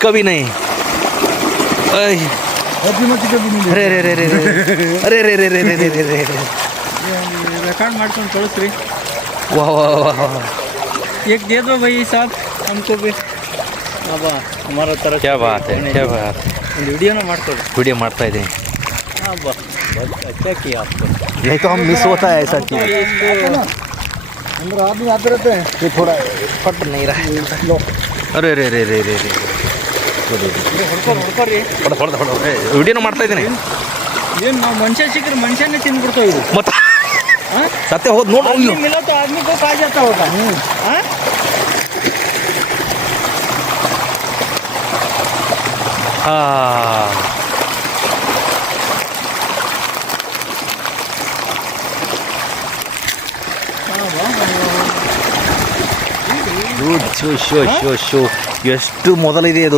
कभी नहीं अरे रे रे रे रे अरे रे रे रे रे रे रे रे रिकॉर्ड ಮಾಡ್ಕೊಂಡು ಕಳಿಸ್ರಿ वाह वाह वाह वाह एक दे दो भाई साहब हमको भी अब हमारा तरफ क्या बात है क्या बात है ಒಂದು ವಿಡಿಯೋನ ಮಾಡ್ಕೊಳ್ಳಿ वीडियो ಮಾಡ್ತಾ ಇದ್ದೀನಿ अब अच्छा किया आपको नहीं तो हम मिस होता है ऐसा किया अंदर आदमी आते रहते हैं ये थोड़ा फट नहीं रहा अरे रे रे रे रे रे ಹೊಡ್ಕೊರಿ ವಿಡಿಯೋನ ಮಾಡ್ತಾ ಇದ್ದೀನಿ ಏನು ನಾವು ಮನುಷ್ಯ ಸಿಕ್ಕರೆ ಮನುಷ್ಯನೇ ತಿಂದ್ಬಿಡ್ತಾವೆ ಇದು ಮತ್ತೆ हाँ? ಸತ್ಯ ಹೋದ್ ನೋಡು आदमी मिला तो आदमी को खा जाता होगा हाँ? ಶೋ ಶೋ ಶೋ ಶೋ ಎಷ್ಟು ಮೊದಲಿದೆ ಅದು